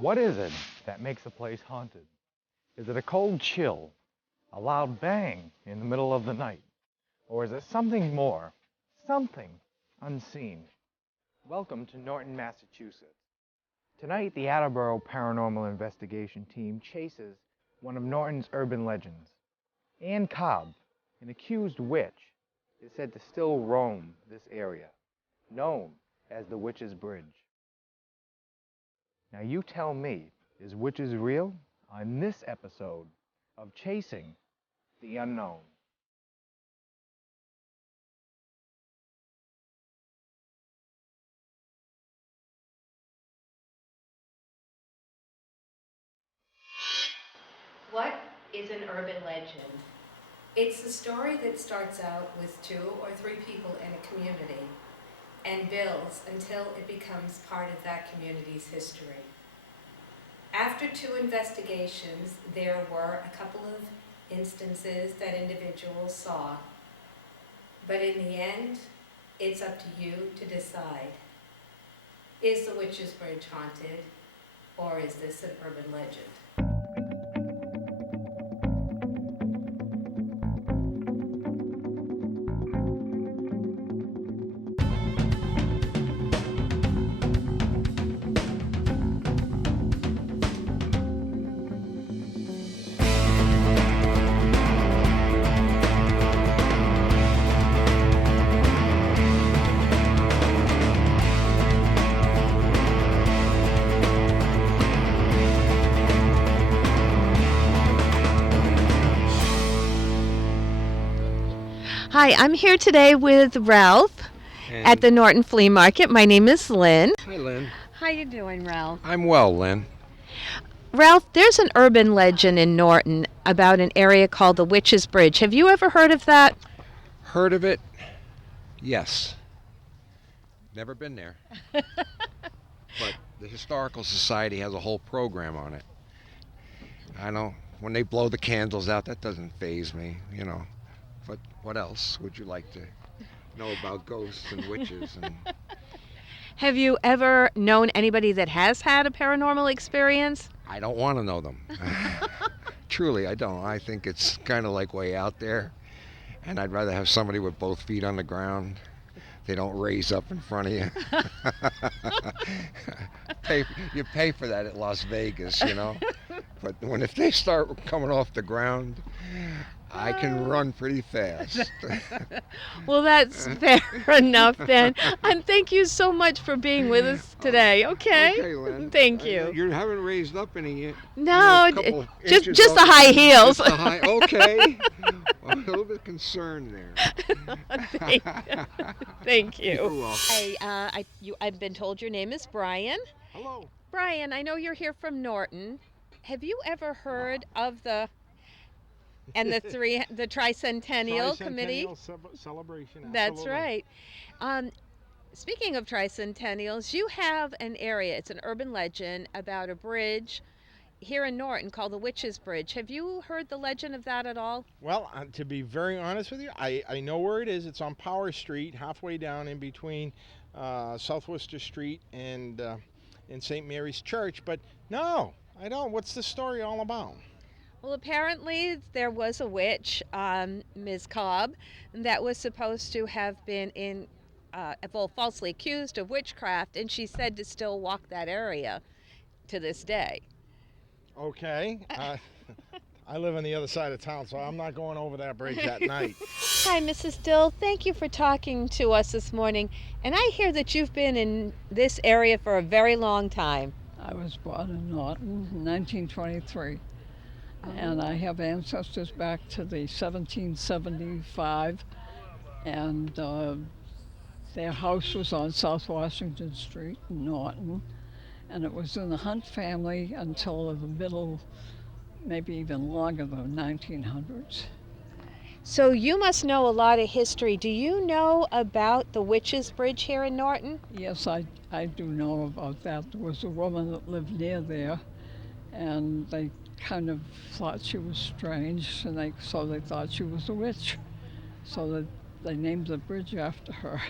What is it that makes a place haunted? Is it a cold chill, a loud bang in the middle of the night? Or is it something more, something unseen? Welcome to Norton, Massachusetts. Tonight, the Attleboro Paranormal Investigation Team chases one of Norton's urban legends. Anne Cobb, an accused witch, is said to still roam this area, known as the Witch's Bridge. Now you tell me, is witches real? On this episode of Chasing the Unknown. What is an urban legend? It's the story that starts out with 2 or 3 people in a community and builds until it becomes part of that community's history. After 2 investigations, there were a couple of instances that individuals saw, but in the end, it's up to you to decide. Is the Witch's Bridge haunted, or is this an urban legend? Hi, I'm here today with Ralph at the Norton Flea Market. My name is Lynn. Hi, Lynn. How you doing, Ralph? I'm well, Lynn. Ralph, there's an urban legend in Norton about an area called the Witch's Bridge. Have you ever heard of that? Heard of it? Yes. Never been there. But the Historical Society has a whole program on it. I know when they blow the candles out, that doesn't faze me, you know. But what else would you like to know about ghosts and witches? And Have you ever known anybody that has had a paranormal experience? I don't want to know them. Truly, I don't. I think it's kind of like way out there. And I'd rather have somebody with both feet on the ground. They don't raise up in front of you. You pay for that at Las Vegas, you know. But if they start coming off the ground, I can run pretty fast. Well, that's fair enough then. And thank you so much for being with us today. Okay? Okay, Lynn. Thank you. You haven't raised up any yet. No, a couple just inches the high heels. Just the high, okay. Well, a little bit concerned there. Thank you. You're welcome. I've been told your name is Brian. Hello. Brian, I know you're here from Norton. Have you ever heard of the Tricentennial Committee? Celebration. That's Absolutely. right. Speaking of tricentennials, you have an area, it's an urban legend about a bridge here in Norton called the Witch's Bridge. Have you heard the legend of that at all? Well, to be very honest with you, I know where it is. It's on Power Street, halfway down in between South Worcester Street and St. Mary's Church. But no, I don't. What's the story all about? Well, apparently there was a witch, Ms. Cobb, that was supposed to have been falsely accused of witchcraft, and she's said to still walk that area to this day. Okay. I live on the other side of town, so I'm not going over that bridge at night. Hi, Mrs. Dill. Thank you for talking to us this morning. And I hear that you've been in this area for a very long time. I was born in Norton in 1923, and I have ancestors back to the 1775, and their house was on South Washington Street in Norton, and it was in the Hunt family until the middle, maybe even longer, the 1900s. So you must know a lot of history. Do you know about the Witch's Bridge here in Norton? Yes, I do know about that. There was a woman that lived near there, and they kind of thought she was strange, and so they thought she was a witch. So they named the bridge after her.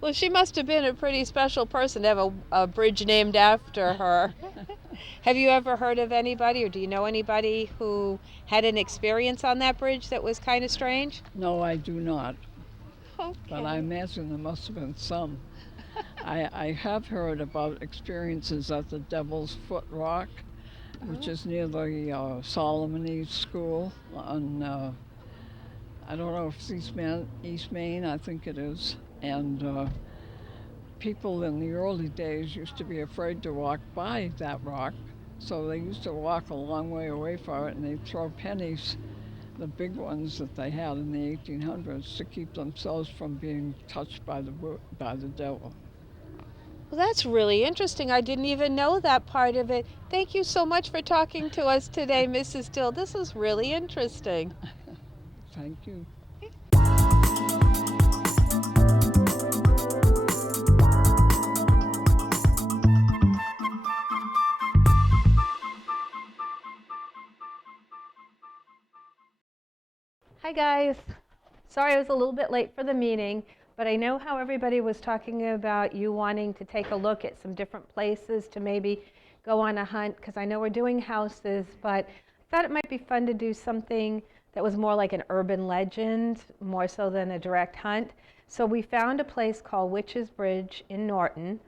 Well, she must have been a pretty special person to have a bridge named after her. Have you ever heard of anybody, or do you know anybody who had an experience on that bridge that was kind of strange? No, I do not. Okay. But I imagine there must have been some. I have heard about experiences at the Devil's Foot Rock, which is near the Solomonese School on, I don't know if it's East Main, I think it is. And people in the early days used to be afraid to walk by that rock, so they used to walk a long way away from it, and they'd throw pennies, the big ones that they had in the 1800s, to keep themselves from being touched by the devil. Well, that's really interesting. I didn't even know that part of it. Thank you so much for talking to us today, Mrs. Dill. This was really interesting. Thank you. Hi guys. Sorry I was a little bit late for the meeting, but I know how everybody was talking about you wanting to take a look at some different places to maybe go on a hunt, because I know we're doing houses, but I thought it might be fun to do something that was more like an urban legend, more so than a direct hunt. So we found a place called Witch's Bridge in Norton.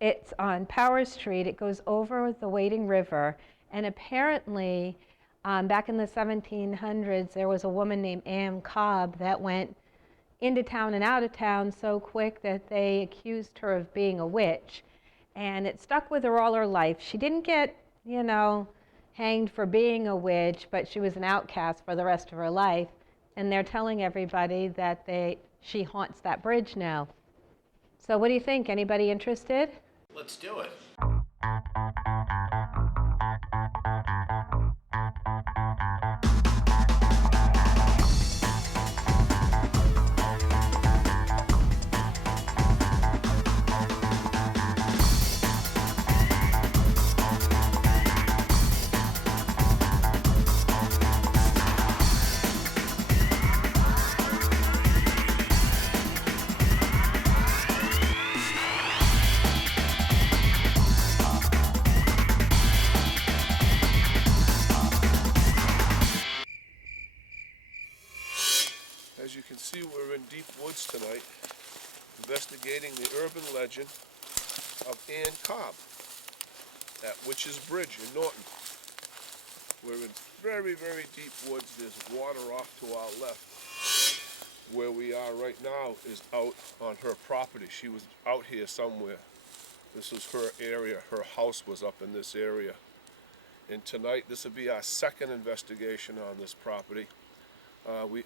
It's on Power Street. It goes over the Wading River, and apparently back in the 1700s, there was a woman named Anne Cobb that went into town and out of town so quick that they accused her of being a witch. And it stuck with her all her life. She didn't get, hanged for being a witch, but she was an outcast for the rest of her life. And they're telling everybody that she haunts that bridge now. So what do you think? Anybody interested? Let's do it. As you can see, we're in deep woods tonight, investigating the urban legend of Anne Cobb at Witch's Bridge in Norton. We're in very, very deep woods. There's water off to our left. Where we are right now is out on her property. She was out here somewhere. This was her area. Her house was up in this area. And tonight, this will be our second investigation on this property.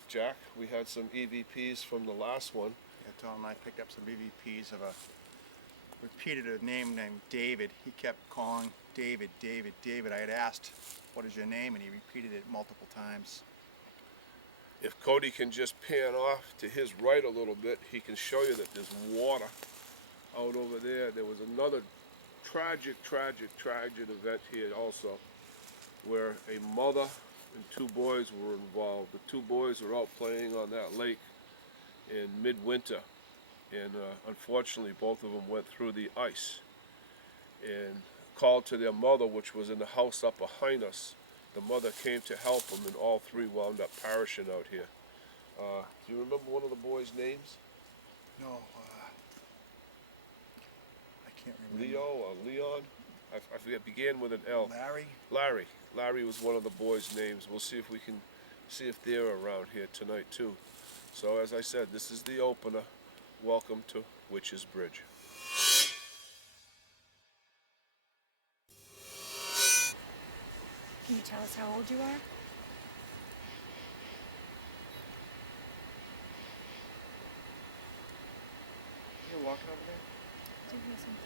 Jack, we had some EVPs from the last one. Yeah, Tom and I picked up some EVPs of repeated a name named David. He kept calling David, David, David. I had asked, what is your name? And he repeated it multiple times. If Cody can just pan off to his right a little bit, he can show you that there's water out over there. There was another tragic event here also, where a mother and two boys were involved. The two boys were out playing on that lake in midwinter, and unfortunately both of them went through the ice and called to their mother, which was in the house up behind us. The mother came to help them, and all three wound up perishing out here. Do you remember one of the boys' names? No, I can't remember. Leo or Leon? I forget, began with an L. Larry? Larry was one of the boys' names. We'll see if we can see if they're around here tonight too. So as I said, this is the opener. Welcome to Witch's Bridge. Can you tell us how old you are? You're walking over there? Do you hear something?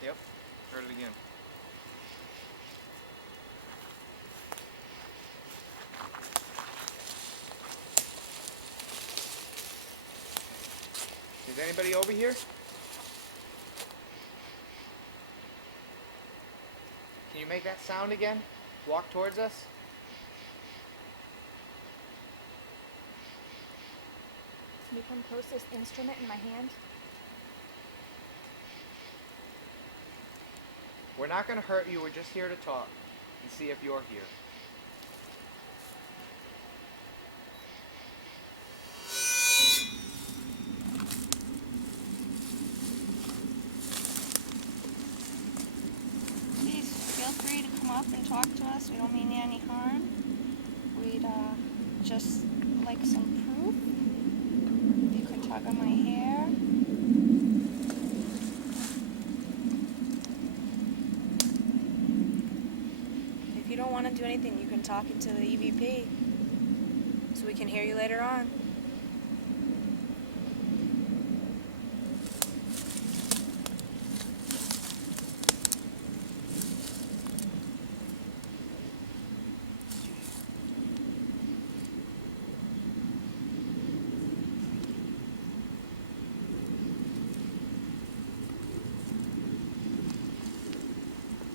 Yep, heard it again. Is anybody over here? Can you make that sound again? Walk towards us? Can you come close to this instrument in my hand? We're not going to hurt you. We're just here to talk and see if you're here. Please feel free to come up and talk to us. We don't mean you any harm. We'd just like some proof. If you could tug on my hair. If you don't want to do anything, you can talk into the EVP so we can hear you later on.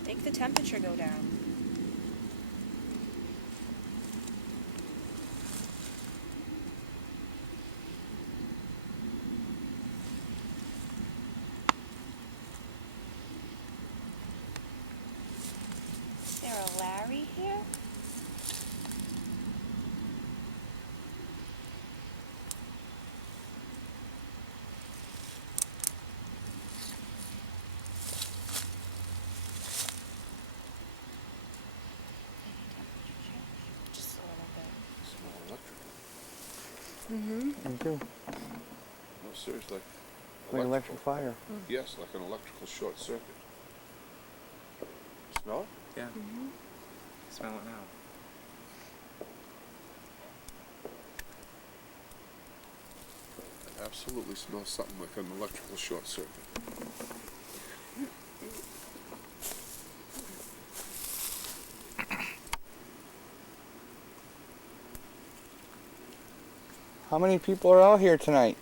Make the temperature go down. Is there a Larry here? Just a little bit. Smell electrical. Mm-hmm. Me too. No, seriously. Like electric fire. Yes, like an electrical short circuit. Smell it? Yeah. Mm-hmm. Smell it now. I absolutely smell something like an electrical short circuit. How many people are out here tonight?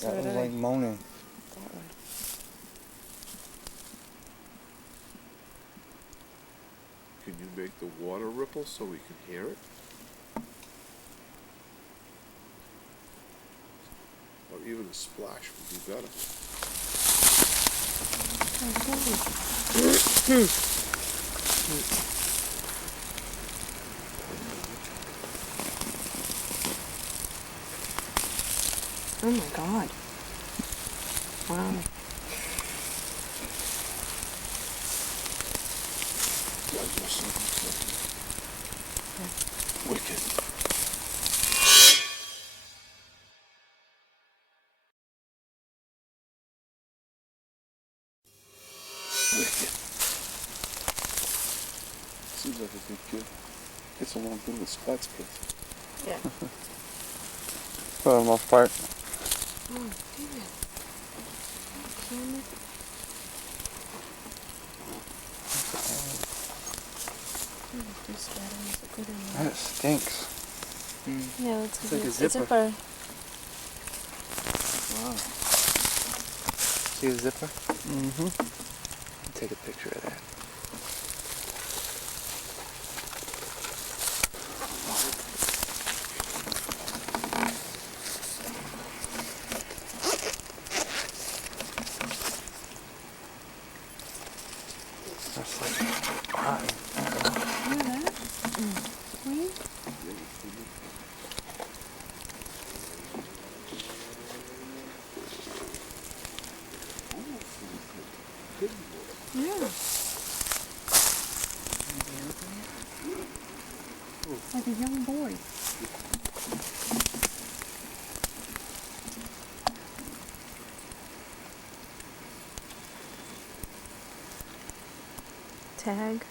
Yeah, That was like moaning. Can you make the water ripple so we can hear it? Or even a splash would be better. Oh my God. Wow. Wicked. Wicked. Seems like a good kid. Gets along good with Scott's kids. Yeah. For the most part. Oh, damn it. Damn it. This battery is a good one. That stinks. Yeah, it's like a zipper. Wow. See the zipper? Mm-hmm. Take a picture of that. That's like rotten. Hear that? Clean? Yeah. Like a young boy. Tag.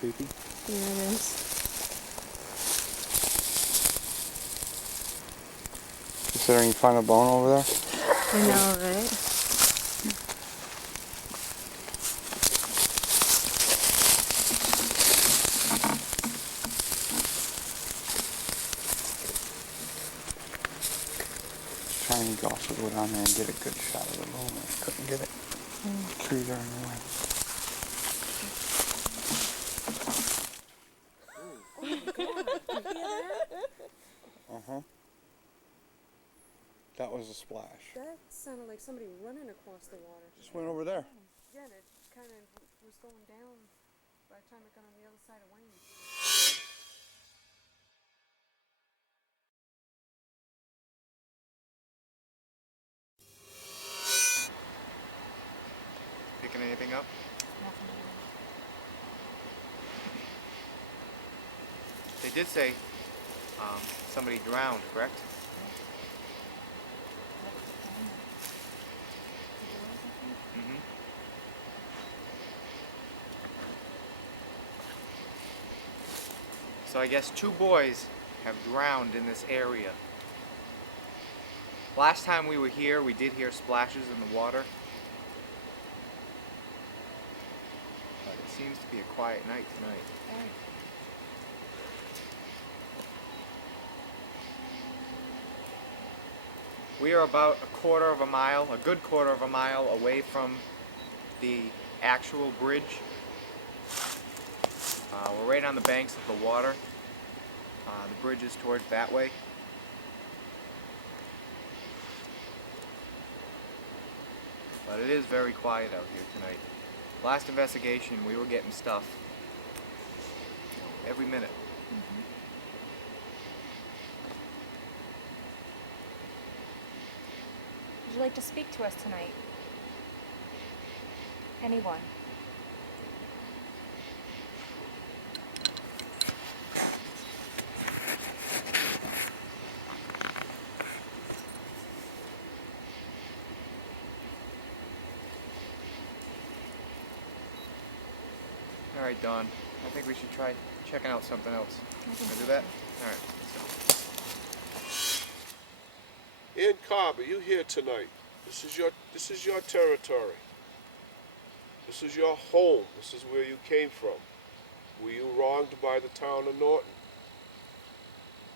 creepy? Yeah, it is. Considering you find a bone over there? I know, right? Trying to also go down there and get a good shot of the bone. I couldn't get it. Trees are in the way. Oh my god, did you hear that? Uh-huh. That was a splash. That sounded like somebody running across the water. Just went over there. Yeah, and it kind of was going down by the time it got on the other side of Wayne. Picking anything up? They did say somebody drowned, correct? Mm-hmm. So I guess 2 boys have drowned in this area. Last time we were here, we did hear splashes in the water. But it seems to be a quiet night tonight. We are about a good quarter of a mile away from the actual bridge. We're right on the banks of the water. The bridge is towards that way. But it is very quiet out here tonight. Last investigation, we were getting stuff every minute. Would you like to speak to us tonight? Anyone? All right, Dawn. I think we should try checking out something else. Can I do that? All right. Anne Cobb, are you here tonight? This is your territory. This is your home. This is where you came from. Were you wronged by the town of Norton?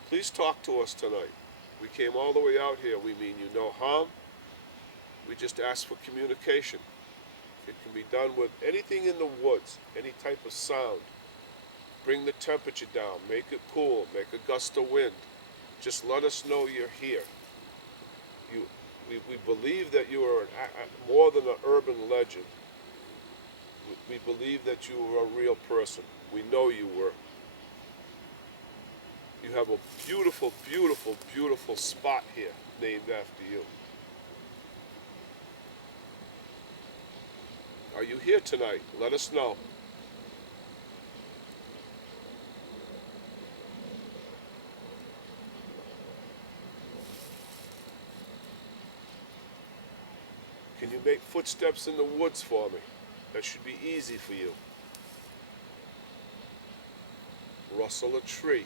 Please talk to us tonight. We came all the way out here. We mean you no harm. We just ask for communication. It can be done with anything in the woods, any type of sound. Bring the temperature down, make it cool, make a gust of wind. Just let us know you're here. We believe that you are more than an urban legend. We believe that you are a real person. We know you were. You have a beautiful, beautiful, beautiful spot here named after you. Are you here tonight? Let us know. Can you make footsteps in the woods for me? That should be easy for you. Rustle a tree.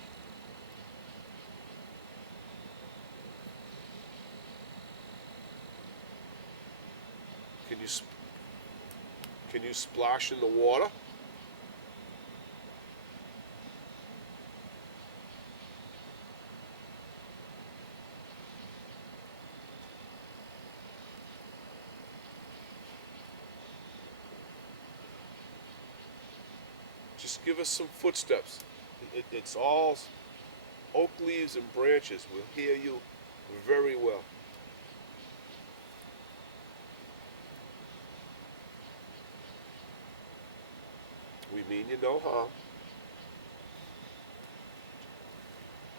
Can you splash in the water? Just give us some footsteps. It's all oak leaves and branches. We'll hear you very well. We mean you no harm.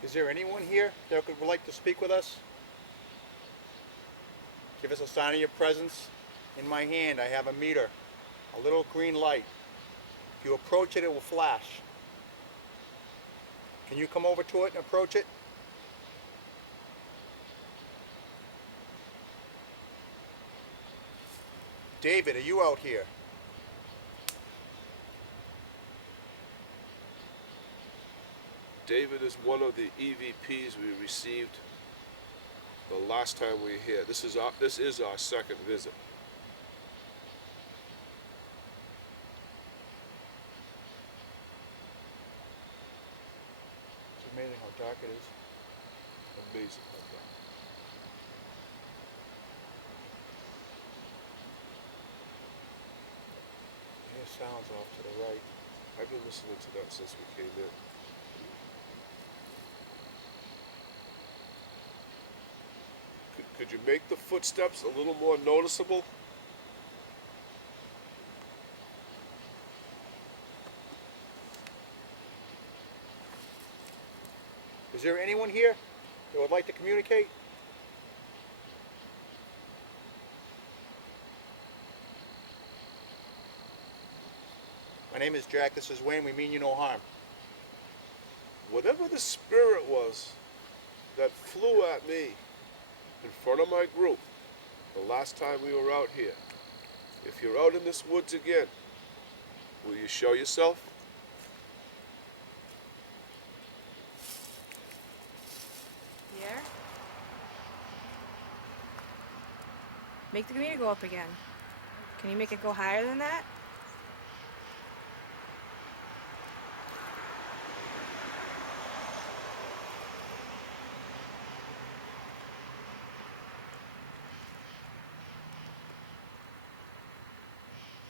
Is there anyone here that would like to speak with us? Give us a sign of your presence. In my hand I have a meter, a little green light. If you approach it, it will flash. Can you come over to it and approach it? David, are you out here? David is one of the EVPs we received the last time we were here. This is our second visit. It's amazing how dark it is. Amazing how dark. I hear sounds off to the right. I've been listening to that since we came in. Could you make the footsteps a little more noticeable? Is there anyone here that would like to communicate? My name is Jack, this is Wayne, we mean you no harm. Whatever the spirit was that flew at me in front of my group the last time we were out here, if you're out in this woods again, will you show yourself? Here. Make the meter go up again. Can you make it go higher than that?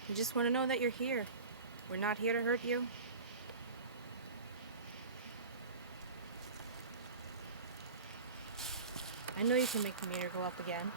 We just want to know that you're here. We're not here to hurt you. I know you can make the meter go up again.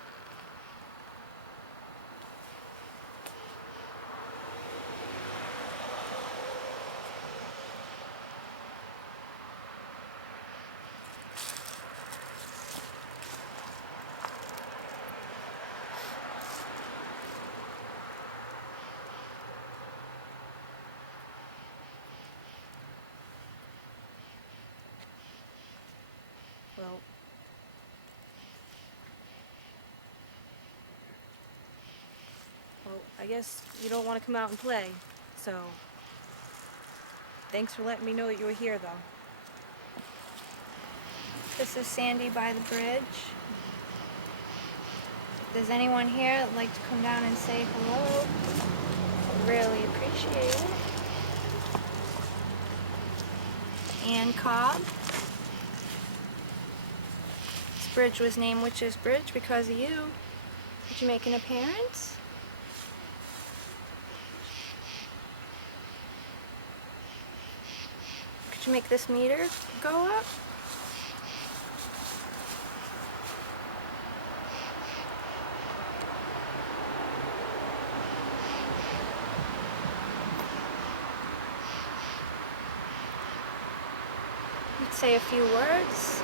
Well, I guess you don't want to come out and play, so thanks for letting me know that you were here, though. This is Sandy by the bridge. If there's anyone here that'd like to come down and say hello, I'd really appreciate it. Anne Cobb. This bridge was named Witch's Bridge because of you. Did you make an appearance? Could you make this meter go up? You'd say a few words.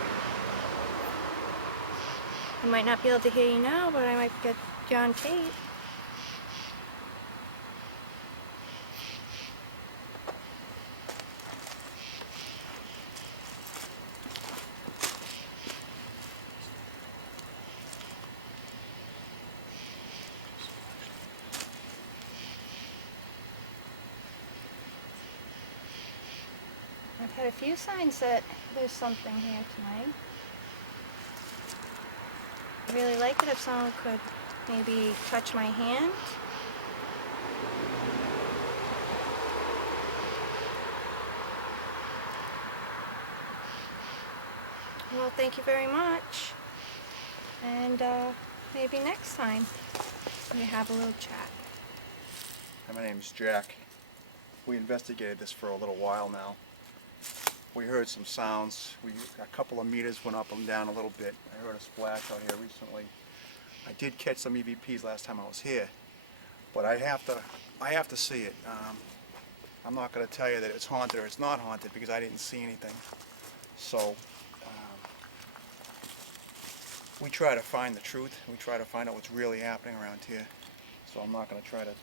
I might not be able to hear you now, but I might get you on tape. I've had a few signs that there's something here tonight. I'd really like it if someone could maybe touch my hand. Well, thank you very much. And maybe next time we have a little chat. Hi, my name's Jack. We investigated this for a little while now. We heard some sounds. A couple of meters went up and down a little bit. I heard a splash out here recently. I did catch some EVPs last time I was here, but I have to see it. I'm not going to tell you that it's haunted or it's not haunted because I didn't see anything. So we try to find the truth. We try to find out what's really happening around here. So I'm not going to try to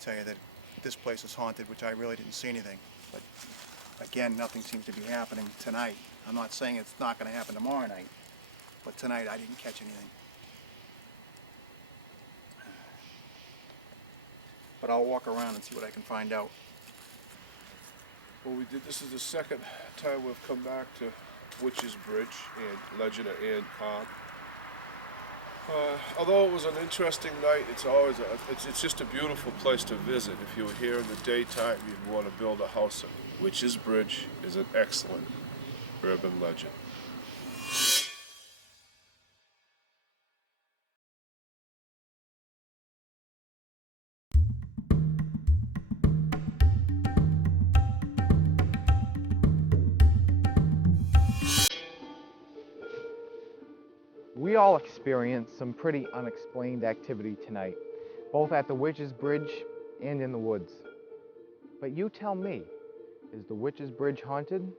tell you that this place is haunted, which I really didn't see anything. But again, nothing seems to be happening tonight. I'm not saying it's not going to happen tomorrow night, but tonight I didn't catch anything. But I'll walk around and see what I can find out. Well, this is the second time we've come back to Witch's Bridge and Legend of Anne Cobb. Although it was an interesting night, it's just a beautiful place to visit. If you were here in the daytime, you'd want to build a house. Witch's Bridge is an excellent urban legend. We all experienced some pretty unexplained activity tonight, both at the Witch's Bridge and in the woods. But you tell me, is the Witch's Bridge haunted?